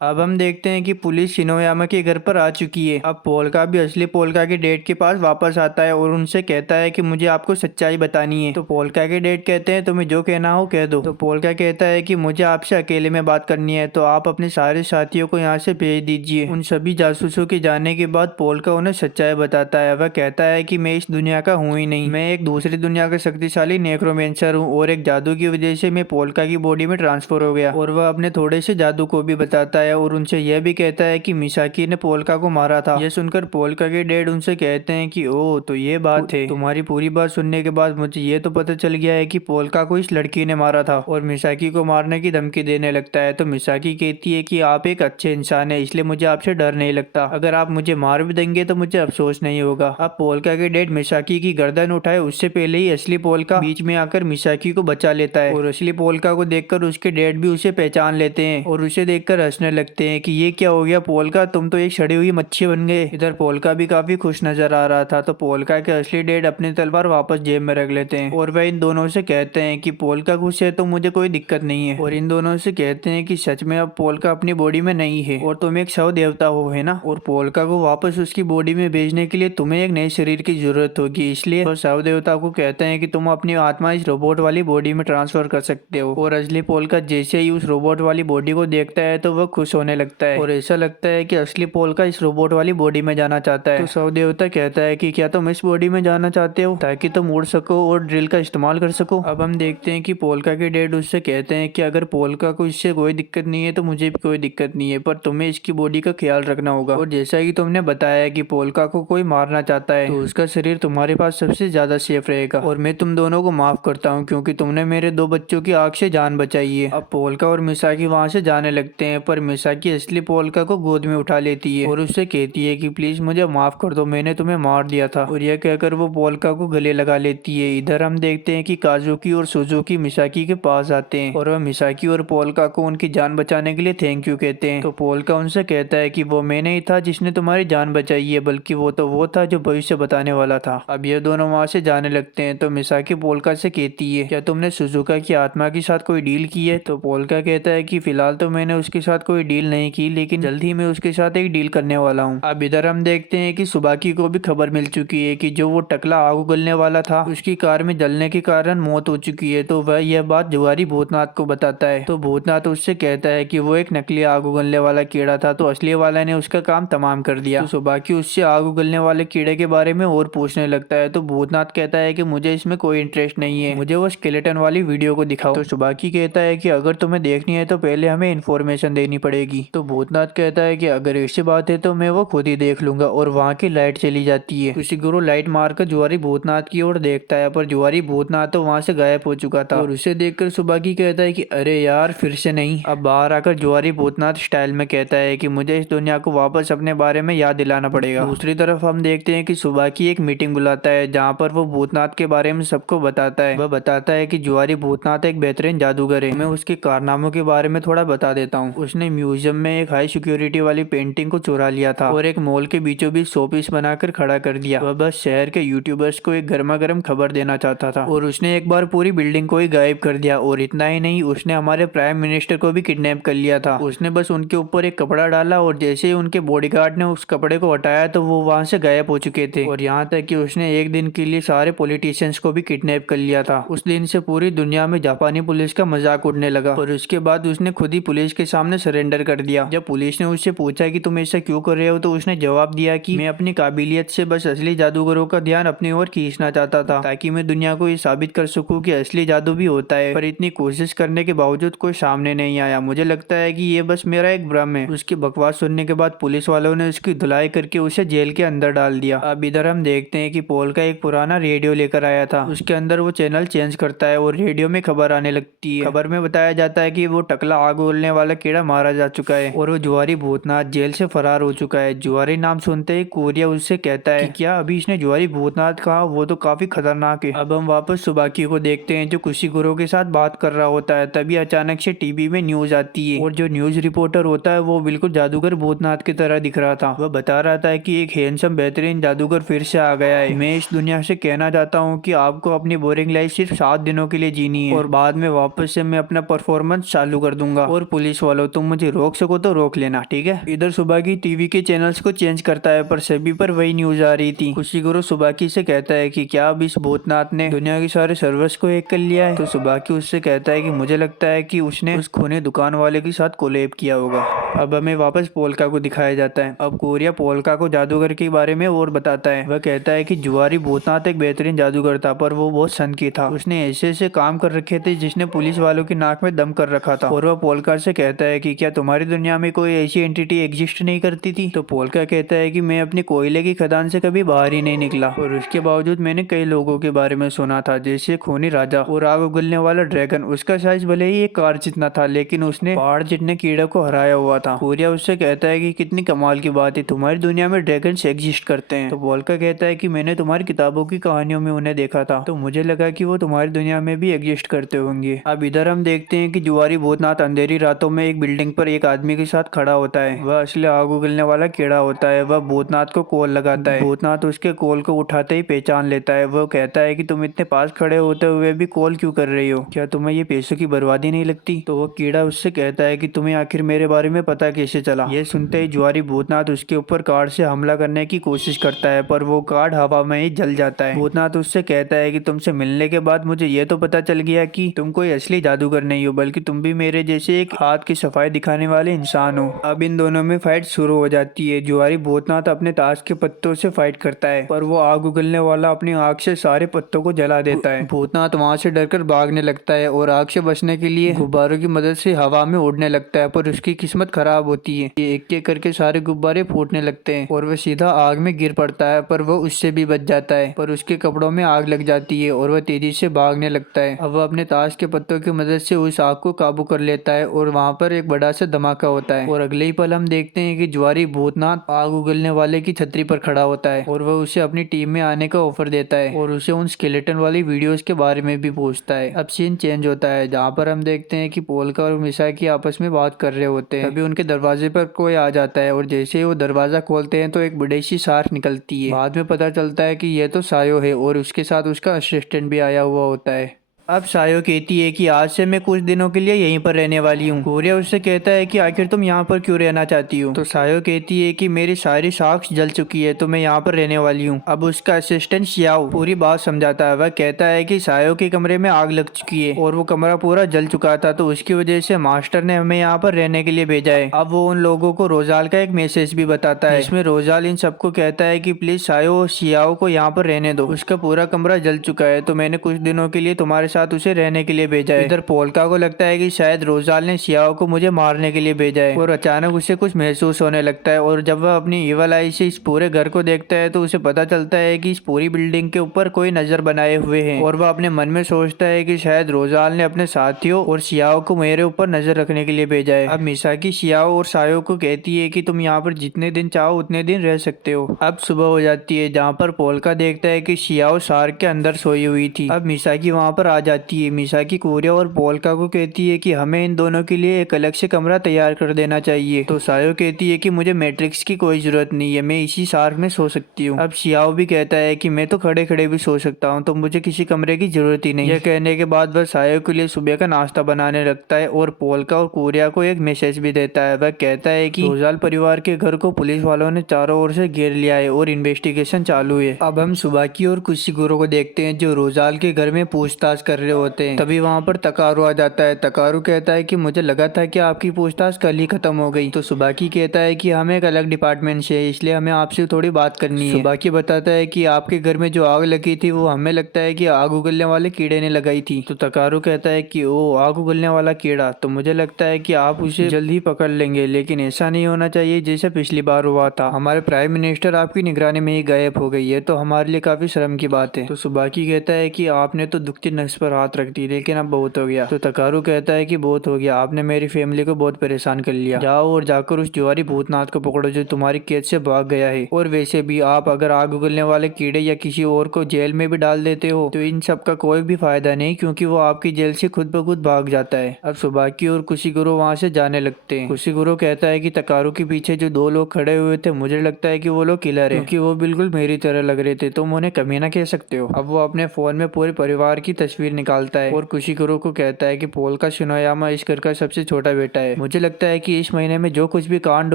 अब हम देखते हैं कि पुलिस शिनोयामा के घर पर आ चुकी है। अब पोल्का भी असली पोल्का के डैड के पास वापस आता है और उनसे कहता है कि मुझे आपको सच्चाई बतानी है। तो पोल्का के डैड कहते हैं तुम्हें जो कहना हो कह दो। तो पोल्का कहता है कि मुझे आपसे अकेले में बात करनी है, तो आप अपने सारे साथियों को यहाँ से भेज दीजिए। उन सभी जासूसों के जाने के बाद पोल्का उन्हें सच्चाई बताता है। वह कहता है कि मैं इस दुनिया का हूँ ही नहीं, मैं एक दूसरी दुनिया का शक्तिशाली नेक्रोमेंसर हूँ और एक जादू की वजह से मैं पोल्का की बॉडी में ट्रांसफर हो गया। और वह अपने थोड़े से जादू को भी बताता है और उनसे यह भी कहता है कि मिसाकी ने पोल्का को मारा था। यह सुनकर पोल्का के डैड उनसे कहते हैं कि ओह तो ये बात है। तुम्हारी पूरी बात सुनने के बाद मुझे ये तो पता चल गया है कि पोल्का को इस लड़की ने मारा था, और मिसाकी को मारने की धमकी देने लगता है। तो मिसाकी कहती है कि आप एक अच्छे इंसान है, इसलिए मुझे आपसे डर नहीं लगता। अगर आप मुझे मार भी देंगे तो मुझे अफसोस नहीं होगा। अब पोल्का के डैड मिसाकी की गर्दन उठाए उससे पहले ही असली पोल्का बीच में आकर मिसाकी को बचा लेता है, और असली पोल्का को देखकर उसके डैड भी उसे पहचान लेते हैं और उसे देखकर हंसने लगते हैं कि ये क्या हो गया पोल्का, तुम तो एक सड़ी हुई मच्छी बन गए। इधर पोल्का भी काफी खुश नजर आ रहा था। तो पोल्का के असली डैड अपनी तलवार वापस जेब में रख लेते हैं और वह इन दोनों से कहते हैं कि पोल्का खुश है तो मुझे कोई दिक्कत नहीं है, और इन दोनों से कहते हैं कि सच में अब पोल्का अपनी बॉडी में नहीं है और तुम एक शव देवता हो, है ना, और पोल्का को वापस उसकी बॉडी में भेजने के लिए तुम्हें एक नए शरीर की जरूरत होगी। इसलिए वो शव देवता को कहते हैं कि तुम अपनी आत्मा इस रोबोट वाली बॉडी में ट्रांसफर कर सकते हो। और असली पोल्का जैसे ही उस रोबोट वाली बॉडी को देखता है तो वह खुश होने लगता है और ऐसा लगता है कि असली पोल्का इस रोबोट वाली बॉडी में जाना चाहता है। तो शव देवता कहता है कि क्या तुम इस बॉडी में जाना चाहते हो ताकि तुम उड़ सको और ड्रिल का इस्तेमाल कर सको। अब हम देखते हैं कि पोल्का के डैड उससे कहते हैं कि अगर पोल्का को इससे कोई दिक्कत नहीं है तो मुझे भी कोई दिक्कत नहीं है, पर तुम्हें इसकी बॉडी का ख्याल रखना होगा। और जैसा कि तुमने बताया कि पोल्का को कोई मारना चाहता है तो उसका शरीर तुम्हारे पास सबसे ज्यादा सेफ रहेगा, और मैं तुम दोनों को माफ करता हूँ क्योंकि तुमने मेरे दो बच्चों की आग से जान बचाई है। अब पोल्का और मिसाकी वहाँ से जाने लगते हैं, पर मिसाकी असली पोल्का को गोद में उठा लेती है और उससे कहती है कि प्लीज मुझे माफ कर दो, मैंने तुम्हें मार दिया था। और यह कहकर वो पोल्का को गले लगा लेती है। इधर हम देखते हैं कि काजुकी और सुजुकी मिसाकी के पास आते हैं और वह मिसाकी और पोल्का को उनकी जान बचाने के लिए थैंक यू कहते हैं। तो पोल्का उनसे कहता है कि वो मैं नहीं था जिसने तुम्हारी जान बचाई है, बल्कि वो था जो भविष्य बताने वाला था। अब ये दोनों वहाँ से जाने लगते हैं। तो मिसाकी पोल्का से कहती है क्या तुमने सुजुका की आत्मा के साथ कोई डील की है। तो पोल्का कहता है कि फिलहाल तो मैंने उसके साथ कोई डील नहीं की, लेकिन जल्द ही मैं उसके साथ एक डील करने वाला हूँ। अब इधर हम देखते हैं कि सुबाकी को भी खबर मिल चुकी है कि जो वो टकला आग उगलने वाला था उसकी कार में जलने के कारण मौत हो चुकी है। तो वह यह बात जुआरी भूतनाथ को बताता है। तो भूतनाथ उससे कहता है कि वो एक नकली आग उगलने वाला कीड़ा था, तो असली वाला ने उसका काम तमाम कर दिया। तो सुबाकी उससे आग उगलने वाले कीड़े के बारे में और पूछने लगता है। तो भूतनाथ कहता है कि मुझे इसमें कोई इंटरेस्ट नहीं है, मुझे वो स्केलेटन वाली वीडियो को दिखाओ। तो सुबाकी कहता है कि अगर तुम्हें देखनी है तो पहले हमें इन्फॉर्मेशन देनी पड़ेगी। तो भूतनाथ कहता है कि अगर ऐसी बात है तो मैं वो खुद ही देख लूंगा, और वहाँ की लाइट चली जाती है। कुशिगुरु लाइट मारकर जुआरी भूतनाथ की ओर देखता है, पर जुआरी भूतनाथ तो वहाँ से गायब हो चुका था। और उसे देखकर सुबाकी कहता है कि अरे यार फिर से नहीं। अब बाहर आकर जुआरी भूतनाथ स्टाइल में कहता है कि मुझे इस दुनिया को वापस अपने बारे में याद दिलाना पड़ेगा। दूसरी तरफ हम देखते हैं कि सुबाकी एक मीटिंग बुलाता है जहाँ पर वो भूतनाथ के बारे में सबको बताता है। वह बताता है कि जुआरी भूतनाथ एक बेहतरीन जादूगर है। मैं उसके कारनामों के बारे में थोड़ा बता देता हूँ। उसने म्यूजियम में एक हाई सिक्योरिटी वाली पेंटिंग को चुरा लिया था और एक मॉल के बीचों बीच शोपीस बनाकर खड़ा कर दिया। वह बस शहर के यूट्यूबर्स को एक गर्मा गर्म खबर देना चाहता था, और उसने एक बार पूरी बिल्डिंग को ही गायब कर दिया। और इतना ही नहीं, उसने हमारे प्राइम मिनिस्टर को भी किडनैप कर लिया था। उसने बस उनके ऊपर एक कपड़ा डाला और जैसे ही उनके बॉडीगार्ड ने उस कपड़े को हटाया तो वो वहाँ से गायब हो चुके थे। और यहाँ तक कि उसने एक दिन के लिए सारे पॉलिटिशियंस को भी किडनैप कर लिया था। उस दिन से पूरी दुनिया में जापानी पुलिस का मजाक उड़ने लगा, और उसके बाद उसने खुद ही पुलिस के सामने सरेंडर कर दिया। जब पुलिस ने उससे पूछा कि तुम ऐसा क्यों कर रहे हो, तो उसने जवाब दिया कि मैं अपनी काबिलियत से बस असली जादूगरों का ध्यान अपनी ओर खींचना चाहता था, ताकि मैं दुनिया को ये साबित कर सकूं कि असली जादू भी होता है। पर इतनी कोशिश करने के बावजूद कोई सामने नहीं आया। मुझे लगता है कि ये बस मेरा एक भ्रम है। उसकी बकवास सुनने के बाद पुलिस वालों ने उसकी धुलाई करके उसे जेल के अंदर डाल दिया। अब इधर हम देखते हैं कि पोल का एक पुराना रेडियो लेकर आया था। उसके अंदर वो चैनल चेंज करता है और रेडियो में खबर आने लगती है। खबर में बताया जाता है कि वो टकला आग उगलने वाला कीड़ा मारा जा चुका है और वो जुआरी भूतनाथ जेल से फरार हो चुका है। जुआरी नाम सुनते ही कोरिया उससे कहता है कि क्या अभी इसने जुआरी भूतनाथ कहा, वो तो काफी खतरनाक है। अब हम वापस सुबाकी को देखते हैं जो कुशिगुरु के साथ बात कर रहा होता है। तभी अचानक से टीवी में न्यूज आती है और जो न्यूज रिपोर्टर होता है वो बिल्कुल जादूगर भूतनाथ की तरह दिख रहा था। वह बता रहा था कि एक हैंडसम बेहतरीन जादूगर फिर से आ गया है। मैं इस दुनिया से कहना चाहता हूँ कि आपको अपनी बोरिंग लाइफ सिर्फ 7 दिनों के लिए जीनी है और बाद में वापस से मैं अपना परफॉर्मेंस चालू कर दूंगा। और पुलिस वालों, तुम मुझे मुझे रोक सको तो रोक लेना, ठीक है। इधर सुबह की टीवी के चैनल्स को चेंज करता है पर सभी पर वही न्यूज आ रही थी। खुशीगुरु सुबाकी से कहता है कि क्या अब इस भूतनाथ ने दुनिया के सारे सर्वर्स को हैक कर लिया है। तो सुबाकी उससे कहता है कि मुझे लगता है कि उसने उस खूनी दुकान वाले के साथ कोलैब किया होगा। अब हमें वापस पोल्का को दिखाया जाता है। अब कोरिया पोल्का को जादूगर के बारे में और बताता है। वह कहता है कि जुआरी भूतनाथ एक बेहतरीन जादूगर था पर वो बहुत सनकी था। उसने ऐसे ऐसे काम कर रखे थे जिसने पुलिस वालों की नाक में दम कर रखा था। और वह पोल्का से कहता है कि क्या तुम्हारी दुनिया में कोई ऐसी एंटिटी एग्जिस्ट नहीं करती थी। तो पोल्का कहता है कि मैं अपने कोयले की खदान से कभी बाहर ही नहीं निकला और उसके बावजूद मैंने कई लोगों के बारे में सुना था, जैसे खूनी राजा और आग उगलने वाला ड्रैगन। उसका साइज भले ही एक कार जितना था लेकिन उसने पहाड़ जितने कीड़े को हराया हुआ था। कोरिया उससे कहता है कि कितनी कमाल की बात है, तुम्हारी दुनिया में ड्रैगन्स एग्जिस्ट करते हैं। तो पोल्का कहता है कि मैंने तुम्हारी किताबों की कहानियों में उन्हें देखा था तो मुझे लगा कि वो तुम्हारी दुनिया में भी एग्जिस्ट करते होंगे। अब इधर हम देखते हैं कि जुआरी भूतनाथ अंधेरी रातों में एक बिल्डिंग पर एक आदमी के साथ खड़ा होता है। वह असली आग उगलने वाला कीड़ा होता है। वह भूतनाथ को कॉल लगाता है। भूतनाथ उसके कॉल को उठाते ही पहचान लेता है। वो कहता है कि तुम इतने पास खड़े होते हुए भी कॉल क्यों कर रही हो, क्या तुम्हें ये पैसों की बर्बादी नहीं लगती। तो वो कीड़ा उससे कहता है कि तुम्हें आखिर मेरे बारे में पता कैसे चला। ये सुनते ही जुआरी भूतनाथ उसके ऊपर कार्ड से हमला करने की कोशिश करता है पर वो कार्ड हवा में ही जल जाता है। भूतनाथ उससे कहता है कि तुमसे मिलने के बाद मुझे ये तो पता चल गया कि तुम कोई असली जादूगर नहीं हो बल्कि तुम भी मेरे जैसे एक हाथ की सफाई दिखाने वाले इंसान हो। अब इन दोनों में फाइट शुरू हो जाती है। जुआरी भूतनाथ अपने ताश के पत्तों से फाइट करता है पर वो आग उगलने वाला अपनी आग से सारे पत्तों को जला देता है। भूतनाथ वहां से डरकर भागने लगता है और आग से बचने के लिए गुब्बारों की मदद से हवा में उड़ने लगता है पर उसकी किस्मत खराब होती है। एक एक करके सारे गुब्बारे फूटने लगते हैं और वह सीधा आग में गिर पड़ता है पर वो उससे भी बच जाता है पर उसके कपड़ों में आग लग जाती है और वह तेजी से भागने लगता है। अब वह अपने ताश के पत्तों की मदद से उस आग को काबू कर लेता है और वहाँ पर एक बड़ा सा धमाका होता है और अगले ही पल हम देखते हैं कि जुआरी भूतनाथ आग उगलने वाले की छतरी पर खड़ा होता है और वह उसे अपनी टीम में आने का ऑफर देता है और उसे उन स्केलेटन वाली वीडियोस के बारे में भी पूछता है। अब सीन चेंज होता है जहाँ पर हम देखते हैं कि पोल्का और मिसाकी आपस में बात कर रहे होते हैं। तभी उनके दरवाजे पर कोई आ जाता है और जैसे ही वो दरवाजा खोलते हैं तो एक बड़ी सी शार्क निकलती है। बाद में पता चलता है कि यह तो सायो है और उसके साथ उसका असिस्टेंट भी आया हुआ होता है। अब सायो कहती है कि आज से मैं कुछ दिनों के लिए यहीं पर रहने वाली हूँ। कोरिया उससे कहता है कि आखिर तुम यहाँ पर क्यों रहना चाहती हो। तो सायो कहती है कि मेरी सारी साक्ष जल चुकी है तो मैं यहाँ पर रहने वाली हूँ। अब उसका असिस्टेंट शियाओ पूरी बात समझाता है। वह कहता है कि सायो के कमरे में आग लग चुकी है और वो कमरा पूरा जल चुका था तो उसकी वजह से मास्टर ने हमें यहाँ पर रहने के लिए भेजा है। अब वो उन लोगों को रोजाल का एक मैसेज भी बताता है जिसमें रोजाल इन सबको कहता है कि प्लीज सायो और शियाओ को यहाँ पर रहने दो, उसका पूरा कमरा जल चुका है तो मैंने कुछ दिनों के लिए तुम्हारे साथ उसे रहने के लिए भेजा है। इधर पोल्का को लगता है कि शायद रोजाल ने शियाओ को मुझे मारने के लिए भेजा है और अचानक उसे कुछ महसूस होने लगता है और जब वह अपनी इवल आई से इस पूरे घर को देखता है तो उसे पता चलता है कि इस पूरी बिल्डिंग के ऊपर कोई नजर बनाए हुए हैं और वह अपने मन में सोचता है कि शायद रोजाल ने अपने साथियों और शियाओ को मेरे ऊपर नजर रखने के लिए भेजा है। अब मिसाकी शियाओ और सायो को कहती है कि तुम यहाँ पर जितने दिन चाहो उतने दिन रह सकते हो। अब सुबह हो जाती है जहाँ पर पोल्का देखता है कि शियाओ शार्क के अंदर सोई हुई थी। अब मिसाकी वहाँ पर आ जाती है। मिसाकी कोरिया और पोल्का को कहती है कि हमें इन दोनों के लिए एक अलग से कमरा तैयार कर देना चाहिए। तो सायो कहती है कि मुझे मैट्रिक्स की कोई जरूरत नहीं है, मैं इसी शार्क में सो सकती हूँ। अब शियाओ भी कहता है कि मैं तो खड़े खड़े भी सो सकता हूँ तो मुझे किसी कमरे की जरूरत ही नहीं। यह कहने के बाद वह सायो के लिए सुबह का नाश्ता बनाने लगता है और पोल्का और कोरिया को एक मैसेज भी देता है। वह कहता है कि रोजाल परिवार के घर को पुलिस वालों ने चारों ओर से घेर लिया है और इन्वेस्टिगेशन चालू है। अब हम सुबाकी और कुशिगुरो को देखते हैं जो रोजाल के घर में पूछताछ कर रहे होते हैं। तभी वहाँ पर तकारू आ जाता है। तकारू कहता है कि मुझे लगा था कि आपकी पूछताछ कल ही खत्म हो गई। तो सुबाकी कहता है कि हम एक अलग डिपार्टमेंट से है इसलिए हमें आपसे थोड़ी बात करनी है। सुबाकी बताता है कि आपके घर में जो आग लगी थी वो हमें लगता है कि आग उगलने वाले कीड़े ने लगाई थी। तो तकारू कहता है कि ओ आग उगलने वाला कीड़ा, तो मुझे लगता है कि आप उसे जल्द ही पकड़ लेंगे, लेकिन ऐसा नहीं होना चाहिए जैसे पिछली बार हुआ था। हमारे प्राइम मिनिस्टर आपकी निगरानी में ही गायब हो गई है तो हमारे लिए काफी शर्म की बात है। तो सुबाकी कहता है कि आपने तो दुखती नस पर हाथ रख दी लेकिन अब बहुत हो गया। तो तकारू कहता है कि बहुत हो गया, आपने मेरी फैमिली को बहुत परेशान कर लिया। जाओ और जाकर उस जुआरी भूतनाथ को पकड़ो जो तुम्हारी कैद से भाग गया है। और वैसे भी आप अगर आग उगलने वाले कीड़े या किसी और को जेल में भी डाल देते हो तो इन सब का कोई भी फायदा नहीं क्योंकि वो आपकी जेल से खुद ब खुद भाग जाता है। अब सुबाकी और कुशिगुरो वहाँ से जाने लगते हैं। कुशिगुरो कहता है कि तकारू के पीछे जो दो लोग खड़े हुए थे मुझे लगता है कि वो लोग किलर है क्योंकि वो बिल्कुल मेरी तरह लग रहे थे, तुम उन्हें कमीना कह सकते हो। अब वो अपने फोन में पूरे परिवार की तस्वीर निकालता है और कुशिकुरो को कहता है कि पोल्का शिनोयामा इस घर का सबसे छोटा बेटा है। मुझे लगता है कि इस महीने में जो कुछ भी कांड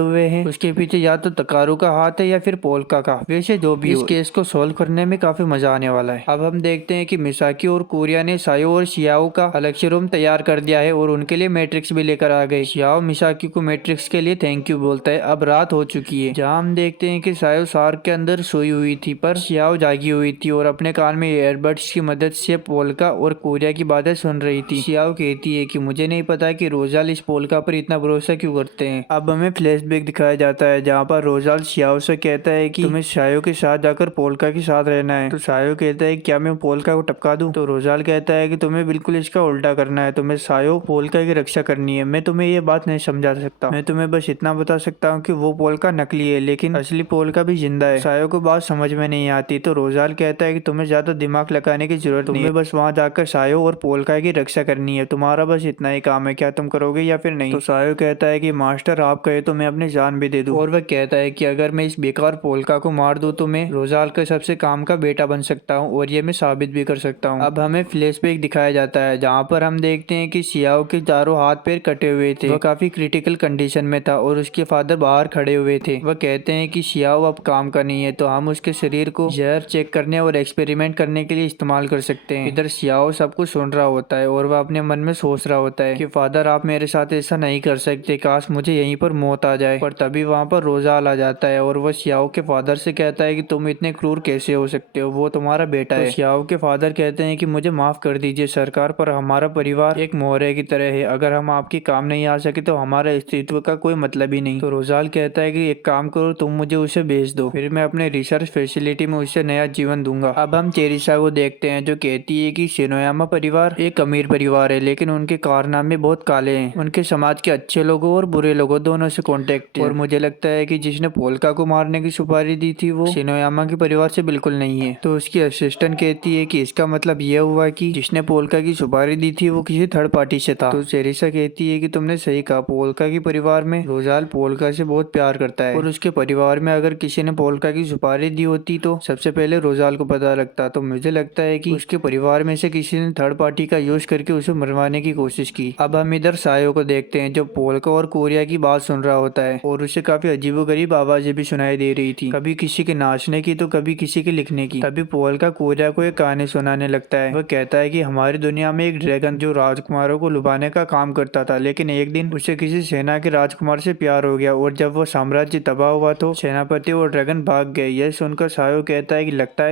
हुए हैं उसके पीछे या तो तकारू का हाथ है या फिर पोल्का का। वैसे जो भी इस केस को सोल्व करने में काफी मजा आने वाला है। अब हम देखते हैं कि मिसाकी और कोरिया ने सायो और शियाओ का अलग से रूम तैयार कर दिया है और उनके लिए मैट्रिक्स भी लेकर आ गए। शियाओ मिसाकी को मैट्रिक्स के लिए थैंक यू बोलता है। अब रात हो चुकी है, जहाँ हम देखते हैं कि सायो शार्क के अंदर सोई हुई थी पर शियाओ जागी हुई थी और अपने कान में ईयरबड्स की मदद से पोल्का और कोरिया की बातें सुन रही थी। शियाओ कहती है कि मुझे नहीं पता कि रोजाल इस पोल्का पर इतना भरोसा क्यों करते हैं। अब हमें फ्लैशबैक दिखाया जाता है जहाँ पर रोजाल शियाओ से कहता है कि तुम्हें सायो के साथ जाकर पोल्का के साथ रहना है। तो सायो कहता है क्या मैं पोल्का को टपका दूं? तो रोजाल कहता है कि तुम्हें बिल्कुल इसका उल्टा करना है, तुम्हें सायो पोल्का की रक्षा करनी है। मैं तुम्हें ये बात नहीं समझा सकता, मैं तुम्हें बस इतना बता सकता हूँ कि वो पोल्का नकली है लेकिन असली पोल्का भी जिंदा है। सायो को बात समझ में नहीं आती तो रोजाल कहता है कि तुम्हें ज्यादा दिमाग लगाने की जरूरत नहीं है, तुम्हें बस वहाँ जाकर सायो और पोल्का की रक्षा करनी है, तुम्हारा बस इतना ही काम है, क्या तुम करोगे या फिर नहीं? तो सायो कहता है कि मास्टर आप कहे तो मैं अपनी जान भी दे दूं। और वह कहता है कि अगर मैं इस बेकार पोल्का को मार दूं तो मैं रोजाल का सबसे काम का बेटा बन सकता हूँ और ये मैं साबित भी कर सकता हूँ। अब हमें फ्लैशबैक दिखाया जाता है जहाँ पर हम देखते हैं कि शियाओ के चारों हाथ पैर कटे हुए थे, वह काफी क्रिटिकल कंडीशन में था और उसके फादर बाहर खड़े हुए थे। वह कहते हैं कि शियाओ अब काम का नहीं है तो हम उसके शरीर को जहर चेक करने और एक्सपेरिमेंट करने के लिए इस्तेमाल कर सकते हैं। इधर शियाओ सब कुछ सुन रहा होता है और वह अपने मन में सोच रहा होता है कि फादर आप मेरे साथ ऐसा नहीं कर सकते, काश मुझे यहीं पर मौत आ जाए। पर तभी वहाँ पर रोजाल आ जाता है और वह शियाओ के फादर से कहता है कि तुम इतने क्रूर कैसे हो सकते हो, वो तुम्हारा बेटा है। शियाओ के फादर कहते हैं कि मुझे माफ कर दीजिए सरकार, पर हमारा परिवार एक मोहरे की तरह है, अगर हम आपके काम नहीं आ सके तो हमारे अस्तित्व का कोई मतलब ही नहीं। तो रोजाल कहता है कि एक काम करो, तुम मुझे उसे भेज दो, फिर मैं अपने रिसर्च फैसिलिटी में उसे नया जीवन दूंगा। अब हम चेरिसा को देखते हैं जो कहती है कि शिनोयामा परिवार एक अमीर परिवार है लेकिन उनके कारनामे बहुत काले हैं, उनके समाज के अच्छे लोगों और बुरे लोगों दोनों से कॉन्टेक्ट है। और मुझे लगता है कि जिसने पोल्का को मारने की सुपारी दी थी वो शिनोयामा के परिवार से बिल्कुल नहीं है। तो उसकी असिस्टेंट कहती है कि इसका मतलब यह हुआ कि जिसने पोल्का की सुपारी दी थी वो किसी थर्ड पार्टी से था। तो चेरिसा कहती है कि तुमने सही कहा, पोल्का के परिवार में रोजाल पोल्का से बहुत प्यार करता है और उसके परिवार में अगर किसी ने पोल्का की सुपारी दी होती तो सबसे पहले रोजाल को पता लगता। तो मुझे लगता है कि उसके परिवार में से किसी ने थर्ड पार्टी का यूज करके उसे मरवाने की कोशिश की। अब हम इधर सायो को देखते हैं जो पोल्का और कोरिया की बात सुन रहा होता है और उसे काफी अजीबोगरीब आवाजें भी सुनाई दे रही थी, कभी किसी के नाचने की तो कभी किसी के लिखने की। तभी पोल्का कोरिया को एक कहानी सुनाने लगता है। वह कहता है कि हमारी दुनिया में एक ड्रैगन जो राजकुमारों को लुभाने का काम करता था, लेकिन एक दिन उसे किसी सेना के राजकुमार से प्यार हो गया और जब वो साम्राज्य तबाह हुआ तो सेनापति और ड्रैगन भाग गए। यह सुनकर सायो कहता है कि लगता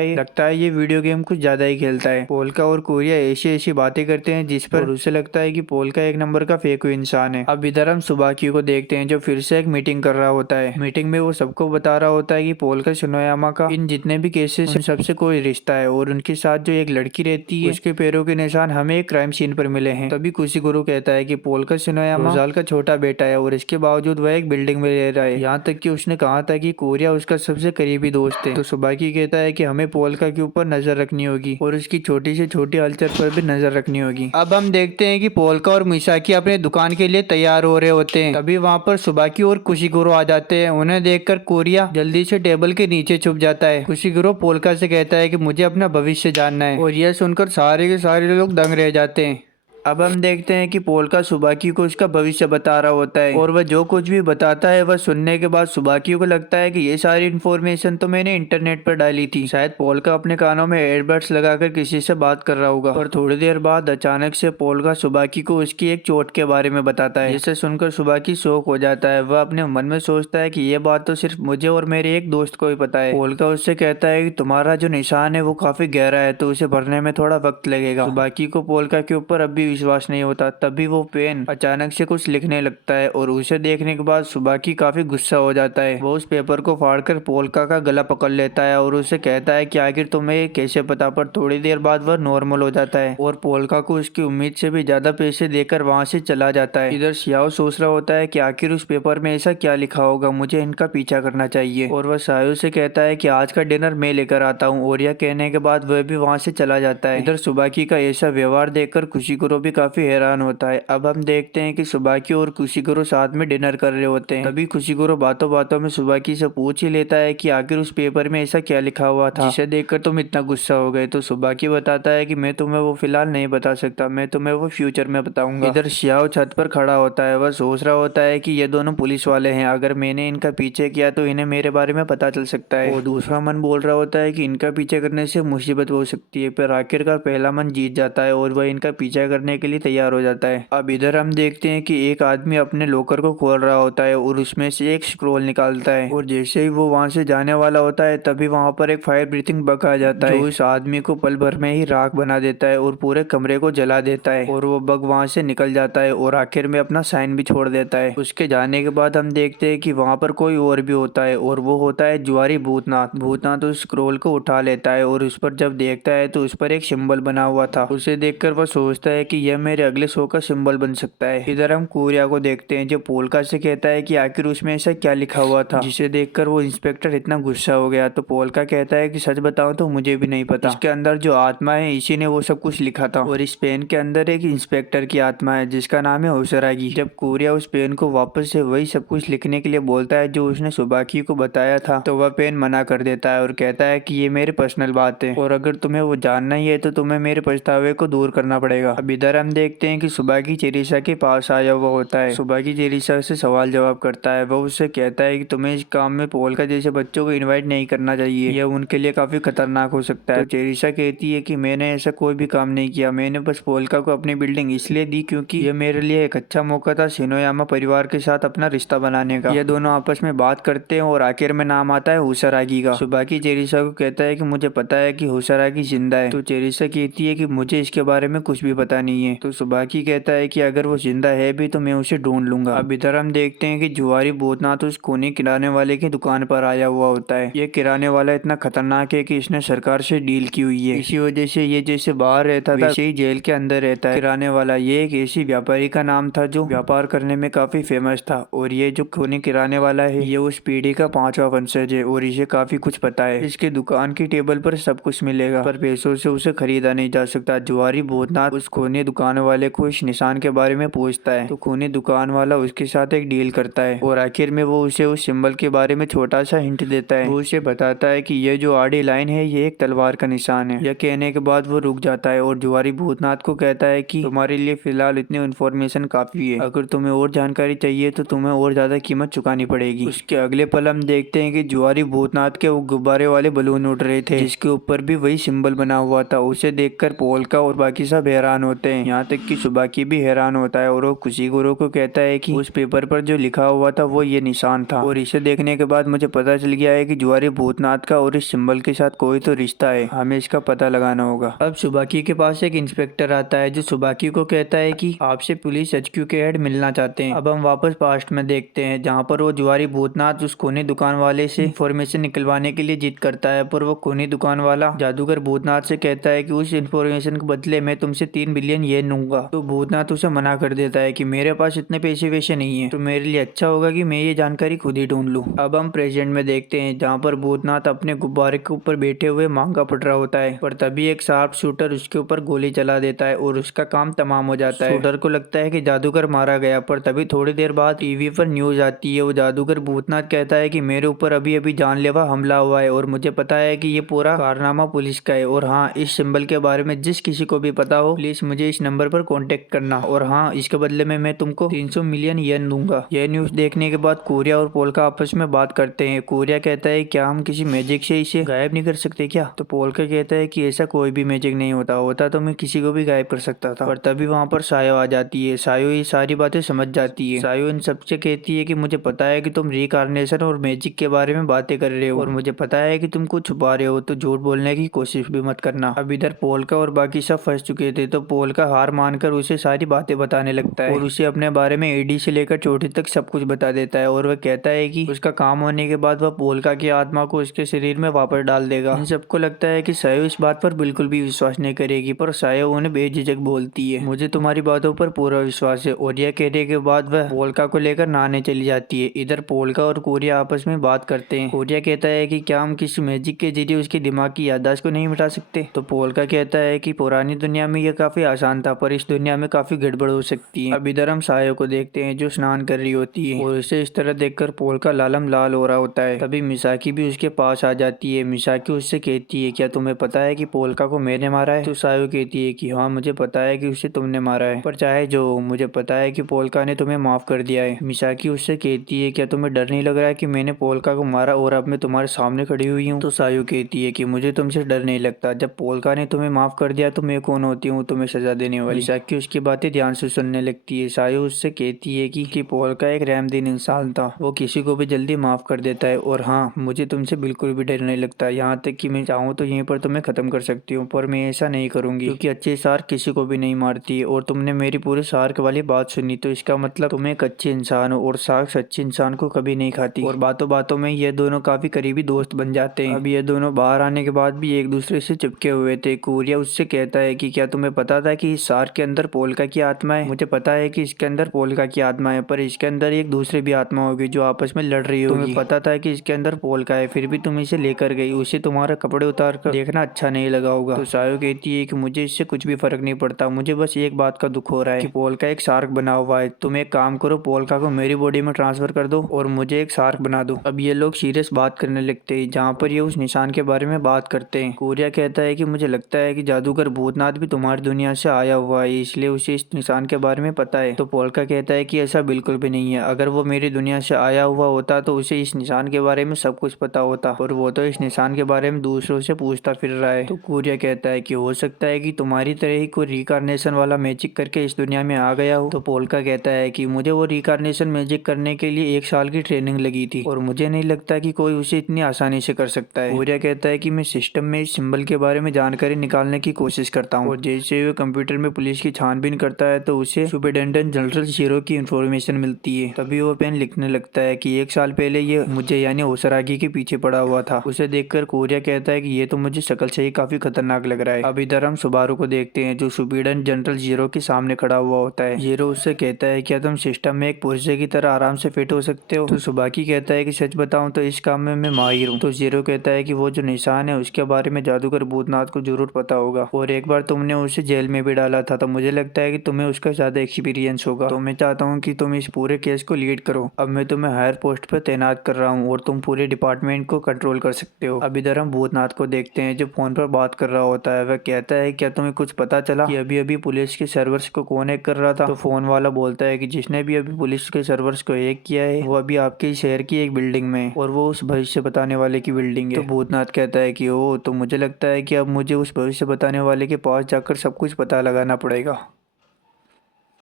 है ये वीडियो गेम कुछ ज्यादा ही खेलता है। पोल्का और कोरिया ऐसी बातें करते हैं जिस पर उसे लगता है कि पोल्का एक नंबर का फेंकू इंसान है। अब इधर हम सुबाकी को देखते हैं जो फिर से एक मीटिंग कर रहा होता है। मीटिंग में वो सबको बता रहा होता है कि पोल्का शिनोयामा का इन जितने भी केसेस उन सबसे कोई रिश्ता है और उनके साथ जो एक लड़की रहती है उसके पैरों के निशान हमें एक क्राइम सीन पर मिले हैं। तभी कुशिकुरो कहता है कि पोल्का शिनोयामा रोजाल का छोटा बेटा है और इसके बावजूद वह एक बिल्डिंग में रह रहा है, यहाँ तक कि उसने कहा था कि कोरिया उसका सबसे करीबी दोस्त है। तो सुबाकी कहता है कि हमें पोल्का के ऊपर नजर रखनी होगी और उसकी छोटी से छोटी हलचल पर भी नजर रखनी होगी। अब हम देखते हैं कि पोल्का और मिसाकी अपने दुकान के लिए तैयार हो रहे होते हैं। तभी वहाँ पर सुबाकी और कुशिकुरो आ जाते हैं। उन्हें देखकर कोरिया जल्दी से टेबल के नीचे छुप जाता है। कुशिकुरो पोल्का से कहता है कि मुझे अपना भविष्य जानना है और यह सुनकर सारे के सारे लोग दंग रह जाते हैं। अब हम देखते हैं कि पोल्का सुबाकी को उसका भविष्य बता रहा होता है और वह जो कुछ भी बताता है वह सुनने के बाद सुबाकी को लगता है कि ये सारी इन्फॉर्मेशन तो मैंने इंटरनेट पर डाली थी। शायद पोल्का अपने कानों में एयरबड्स लगाकर किसी से बात कर रहा होगा। और थोड़ी देर बाद अचानक से पोल्का सुबाकी को उसकी एक चोट के बारे में बताता है, जिसे सुनकर सुबाकी शॉक हो जाता है। वह अपने मन में सोचता है कि ये बात तो सिर्फ मुझे और मेरे एक दोस्त को ही पता है। पोल्का उससे कहता है कि तुम्हारा जो निशान है वो काफी गहरा है तो उसे भरने में थोड़ा वक्त लगेगा। सुबाकी को पोल्का के ऊपर अब भी विश्वास नहीं होता। तभी वो पेन अचानक से कुछ लिखने लगता है और उसे देखने के बाद सुबाकी काफी गुस्सा हो जाता है। वो उस पेपर को फाड़कर पोल्का का गला पकड़ लेता है और उसे कहता है कि आखिर तुम्हें कैसे पता। पर थोड़ी देर बाद वह नॉर्मल हो जाता है और पोल्का को उसकी उम्मीद से भी ज्यादा पैसे देकर वहाँ से चला जाता है। इधर शियाओ सोच रहा होता है कि आखिर उस पेपर में ऐसा क्या लिखा होगा, मुझे इनका पीछा करना चाहिए। और वह सायो से कहता है कि आज का डिनर मैं लेकर आता हूँ और यह कहने के बाद वह भी वहाँ से चला जाता है। इधर सुबाकी का ऐसा व्यवहार देखकर कुशिकुरो भी काफी हैरान होता है। अब हम देखते हैं कि सुबाकी और खुशीगुरु साथ में डिनर कर रहे होते हैं। तभी खुशीगुरु बातों बातों में सुबाकी से पूछ ही लेता है कि आखिर उस पेपर में ऐसा क्या लिखा हुआ था जिसे देखकर तुम इतना गुस्सा हो गए। तो सुबाकी बताता है कि मैं तुम्हें वो फिलहाल नहीं बता सकता, मैं तुम्हें वो फ्यूचर में बताऊंगा। इधर शियाओ छत पर खड़ा होता है, वह सोच रहा होता है कि ये दोनों पुलिस वाले हैं, अगर मैंने इनका पीछे किया तो इन्हें मेरे बारे में पता चल सकता है। और दूसरा मन बोल रहा होता है कि इनका पीछे करने से मुसीबत हो सकती है, पर आखिरकार पहला मन जीत जाता है और वह इनका पीछा करने के लिए तैयार हो जाता है। अब इधर हम देखते हैं कि एक आदमी अपने लॉकर को खोल रहा होता है और उसमें से एक स्क्रोल निकालता है, और जैसे ही वो वहां से जाने वाला होता है तभी वहां पर एक फायर ब्रीथिंग बग आ जाता है जो उस आदमी को पल भर में ही राख बना देता है और पूरे कमरे को जला देता है। और वो बग वहां से निकल जाता है और आखिर में अपना साइन भी छोड़ देता है। उसके जाने के बाद हम देखते हैं कि वहां पर कोई और भी होता है, और वो होता है जुआरी भूतनाथ। भूतनाथ उस स्क्रोल को उठा लेता है और उस पर जब देखता है तो उस पर एक सिंबल बना हुआ था। उसे देखकर वह सोचता है कि यह मेरे अगले शो का सिंबल बन सकता है। इधर हम कोरिया को देखते हैं जो पोलका से कहता है कि आखिर उसमें ऐसा क्या लिखा हुआ था, जिसे देखकर वो इंस्पेक्टर इतना गुस्सा हो गया। तो पोलका कहता है कि सच बताऊं तो मुझे भी नहीं पता, इसके अंदर जो आत्मा है इसी ने वो सब कुछ लिखा था। और इस पेन के अंदर एक इंस्पेक्टर की आत्मा है जिसका नाम है होसरागी। जब कोरिया उस पेन को वापस से वही सब कुछ लिखने के लिए बोलता है जो उसने सुबाकी को बताया था, तो वह पेन मना कर देता है और कहता है कि ये मेरी पर्सनल बात है और अगर तुम्हें वो जानना ही है तो तुम्हें मेरे पछतावे को दूर करना पड़ेगा। अब इधर हम देखते हैं कि सुबाकी चेरिसा के पास आया हुआ होता है। सुबाकी चेरिसा से सवाल जवाब करता है। वह उससे कहता है कि तुम्हें इस काम में पोलका जैसे बच्चों को इनवाइट नहीं करना चाहिए, यह उनके लिए काफी खतरनाक हो सकता है। तो चेरिसा कहती है कि मैंने ऐसा कोई भी काम नहीं किया, मैंने बस पोलका को अपनी बिल्डिंग इसलिए दी क्योंकि यह मेरे लिए एक अच्छा मौका था शिनोयामा परिवार के साथ अपना रिश्ता बनाने का। ये दोनों आपस में बात करते हैं और आखिर में नाम आता है होसरागी का। सुबाकी चेरिसा को कहता है कि मुझे पता है कि होसरागी जिंदा है। तो चेरिसा कहती है कि मुझे इसके बारे में कुछ भी पता नहीं है। तो सुबाकी कहता है कि अगर वो जिंदा है भी तो मैं उसे ढूंढ लूंगा। अब इधर हम देखते हैं कि जुआरी भूतनाथ उस कोने किराने वाले की दुकान पर आया हुआ होता है। ये किराने वाला इतना खतरनाक है कि इसने सरकार से डील की हुई है, इसी वजह से ये जैसे बाहर रहता था वैसे ही जेल के अंदर रहता है। किराने वाला ये एक ऐसी व्यापारी का नाम था जो व्यापार करने में काफी फेमस था, और ये जो कोने किराने वाला है ये उस पीढ़ी का 5वां वंशज है और इसे काफी कुछ पता है। इसके दुकान की टेबल पर सब कुछ मिलेगा पर पैसों से उसे खरीदा नहीं जा सकता। जुआरी भूतनाथ उस कोने दुकान वाले को इस निशान के बारे में पूछता है, तो कोने दुकान वाला उसके साथ एक डील करता है और आखिर में वो उसे उस सिंबल के बारे में छोटा सा हिंट देता है। वो उसे बताता है कि ये जो आड़ी लाइन है ये एक तलवार का निशान है। यह कहने के बाद वो रुक जाता है और जुआरी भूतनाथ को कहता है कि तुम्हारे लिए फिलहाल इतनी इन्फॉर्मेशन काफी है, अगर तुम्हें और जानकारी चाहिए तो तुम्हें और ज्यादा कीमत चुकानी पड़ेगी। उसके अगले पल हम देखते हैं कि जुआरी भूतनाथ के वो गुब्बारे वाले बलून उड़ रहे थे जिसके ऊपर भी वही सिंबल बना हुआ था। उसे देखकर पोलका और बाकी सब हैरान होते हैं, यहाँ तक कि सुबाकी भी हैरान होता है और वो खुशीगुरु को कहता है कि उस पेपर पर जो लिखा हुआ था वो ये निशान था, और इसे देखने के बाद मुझे पता चल गया है कि जुआरी भूतनाथ का और इस सिंबल के साथ कोई तो रिश्ता है, हमें इसका पता लगाना होगा। अब सुबाकी के पास एक इंस्पेक्टर आता है जो सुबाकी को कहता है कि आपसे पुलिस HQ के हेड मिलना चाहते हैं। अब हम वापस पास्ट में देखते हैं जहाँ पर वो जुआरी भूतनाथ उस कोने दुकान वाले से इंफॉर्मेशन निकलवाने के लिए जिद करता है, पर वो कोने दुकान वाला जादूगर भूतनाथ से कहता है कि उस इंफॉर्मेशन के बदले मैं तुमसे 3 बिलियन येन लूंगा। तो भूतनाथ उसे मना कर देता है कि मेरे पास इतने पैसे वैसे नहीं है, तो मेरे लिए अच्छा होगा कि मैं ये जानकारी खुद ही ढूंढ लूं। अब हम प्रेजेंट में देखते हैं जहाँ पर भूतनाथ अपने गुब्बारे के ऊपर बैठे हुए मांगा पट रहा होता है, पर तभी एक शार्प शूटर उसके ऊपर गोली चला देता है और उसका काम तमाम हो जाता है। शूटर को लगता है कि जादूगर मारा गया, पर तभी थोड़ी देर बाद टीवी पर न्यूज आती है। वो जादूगर भूतनाथ कहता है कि मेरे ऊपर अभी अभी जानलेवा हमला हुआ है और मुझे पता है कि ये पूरा कारनामा पुलिस का है, और हाँ इस सिंबल के बारे में जिस किसी को भी पता हो प्लीज मुझे इस नंबर पर कांटेक्ट करना, और हाँ इसके बदले में मैं तुमको 300 मिलियन येन दूंगा। यह न्यूज देखने के बाद कोरिया और पोलका आपस में बात करते हैं। कोरिया कहता है क्या हम किसी मैजिक से इसे गायब नहीं कर सकते क्या? तो पोलका कहता है कि ऐसा कोई भी मैजिक नहीं होता तो मैं किसी को भी गायब कर सकता था। पर तभी वहाँ पर सायो आ जाती है। सायो ये सारी बातें समझ जाती है। सायो इन सबसे कहती है कि मुझे पता है कि तुम रिकार्नेशन और मैजिक के बारे में बातें कर रहे हो और मुझे पता है कि तुम कुछ छुपा रहे हो, तो झूठ बोलने की कोशिश भी मत करना। अब इधर पोलका और बाकी सब फंस चुके थे, तो पोलका हार मानकर उसे सारी बातें बताने लगता है और उसे अपने बारे में एडी से लेकर चोटी तक सब कुछ बता देता है, और वह कहता है कि उसका काम होने के बाद वह पोलका की आत्मा को उसके शरीर में वापस डाल देगा। इन सबको लगता है कि सायो इस बात पर बिल्कुल भी विश्वास नहीं करेगी, पर सायो उन्हें बेझिझक बोलती है मुझे तुम्हारी बातों पर पूरा विश्वास है, और यह कहने के बाद वह पोलका को लेकर नहाने चली जाती है। इधर पोलका और कोरिया आपस में बात करते हैं। कोरिया कहता है कि क्या हम किसी मैजिक के जरिए उसके दिमाग की याददाश्त को नहीं मिटा सकते? तो पोलका कहता है कि पुरानी दुनिया में यह काफी आसान इंसान था, पर इस दुनिया में काफी गड़बड़ हो सकती है। अब इधर हम सायो को देखते हैं जो स्नान कर रही होती है और उसे इस तरह देखकर पोल का लालम लाल हो रहा होता है। तभी मिसाकी भी उसके पास आ जाती है। मिसाकी उससे कहती है क्या तुम्हें पता है कि पोलका को मैंने मारा है? तो सायो कहती है कि हाँ मुझे पता है कि उसे तुमने मारा है, पर चाहे जो मुझे पता है कि पोलका ने तुम्हें माफ कर दिया है। मिसाकी उससे कहती है क्या तुम्हें डर नहीं लग रहा है कि मैंने पोलका को मारा और अब मैं तुम्हारे सामने खड़ी हुई हूँ? तो सायो कहती है कि मुझे तुमसे डर नहीं लगता, जब पोलका ने तुम्हें माफ कर दिया तो मैं कौन होती हूँ तुम्हें सजा देने वाली? मिसाकी उसकी बातें ध्यान से सुनने लगती है। सायो उससे कहती है कि पोलका एक रहमदिल इंसान था, वो किसी को भी जल्दी माफ कर देता है। और हाँ मुझे तुमसे बिल्कुल भी डर नहीं लगता, यहाँ तक कि मैं चाहूँ तो यहीं पर तुम्हें खत्म कर सकती हूँ, पर मैं ऐसा नहीं करूंगी क्योंकि अच्छे सार्क किसी को भी नहीं मारती। और तुमने मेरी पूरी सार्क वाली बात सुनी तो इसका मतलब तुम एक अच्छे इंसान हो और सार्क सच्चे इंसान को कभी नहीं खाती। और बातों बातों में ये दोनों काफी करीबी दोस्त बन जाते हैं। अब ये दोनों बाहर आने के बाद भी एक दूसरे से चिपके हुए थे। कोरिया उससे कहता है कि क्या तुम्हें पता था कि इस सार्क के अंदर पोलका की आत्मा है? मुझे पता है कि इसके अंदर पोलका की आत्मा है, पर इसके अंदर एक दूसरी भी आत्मा होगी जो आपस में लड़ रही होगी। तुम्हें पता था कि इसके अंदर पोलका है, फिर भी तुम इसे लेकर गई, उसे तुम्हारा कपड़े उतार कर देखना अच्छा नहीं लगा होगा। तो सायो कहती है कि मुझे इससे कुछ भी फर्क नहीं पड़ता, मुझे बस एक बात का दुख हो रहा है कि पोलका एक शार्क बना हुआ है। तुम एक काम करो, पोलका को मेरी बॉडी में ट्रांसफर कर दो और मुझे एक शार्क बना दो। अब ये लोग सीरियस बात करने लगते हैं जहाँ पर ये उस निशान के बारे में बात करते हैं। कोरिया कहता है कि मुझे लगता है कि जादूगर भूतनाथ भी तुम्हारी दुनिया से आया हुआ है, इसलिए उसे इस निशान के बारे में पता है। तो पोलका कहता है कि ऐसा बिल्कुल भी नहीं है, अगर वो मेरी दुनिया से आया हुआ होता तो उसे इस निशान के बारे में सब कुछ पता होता, और वो तो इस निशान के बारे में दूसरों से पूछता फिर रहा है। तो कोरिया कहता है कि हो सकता है कि तुम्हारी तरह ही कोई रिकार्नेशन वाला मैजिक करके इस दुनिया में आ गया हो। तो पोलका कहता है कि मुझे वो रिकार्नेशन मैजिक करने के लिए 1 साल की ट्रेनिंग लगी थी और मुझे नहीं लगता कि कोई उसे इतनी आसानी से कर सकता है। कोरिया कहता है कि मैं सिस्टम में इस सिंबल के बारे में जानकारी निकालने की कोशिश करता हूँ, और जैसे वो कंप्यूटर में पुलिस की छानबीन करता है तो उसे सुपरिटेंडेंट जनरल शीरो की इंफॉर्मेशन मिलती है। तभी वो पेन लिखने लगता है कि 1 साल पहले ये मुझे यानी होसरागी के पीछे पड़ा हुआ था। उसे देखकर कोरिया कहता है कि ये तो मुझे शक्ल से ही काफी खतरनाक लग रहा है। अब इधर हम सुबारू को देखते हैं जो सुपरिटेंडेंट जनरल जीरो के सामने खड़ा हुआ होता है। जीरो उससे कहता है क्या तुम सिस्टम में एक पुरुष की तरह आराम से फिट हो सकते हो? तो सुबाकी कहता है कि सच बताऊं तो इस काम में मैं माहिर हूँ। तो जीरो कहता है कि वो जो निशान है उसके बारे में जादूगर भूतनाथ को जरूर पता होगा, और एक बार तुमने उसे जेल में भी डाला था, तो मुझे लगता है कि तुम्हें उसका ज्यादा एक्सपीरियंस होगा। तो मैं चाहता हूँ कि तुम इस पूरे केस को लीड करो। अब मैं तुम्हें हायर पोस्ट पर तैनात कर रहा हूँ और तुम पूरे डिपार्टमेंट को कंट्रोल कर सकते हो। अब इधर हम भूतनाथ को देखते हैं जो फोन पर बात कर रहा होता है। वह कहता है क्या तुम्हें कुछ पता चला कि अभी अभी पुलिस के सर्वर्स को कौन हैक कर रहा था? तो फोन वाला बोलता है कि जिसने भी अभी पुलिस के सर्वर्स को हैक किया है वो अभी आपके शहर की एक बिल्डिंग में है, और वो उस भविष्य बताने वाले की बिल्डिंग है। तो भूतनाथ कहता है कि ओ, तो मुझे लगता है कि अब मुझे उस भविष्य बताने वाले के पास जाकर सब कुछ पता लगाना पड़ेगा।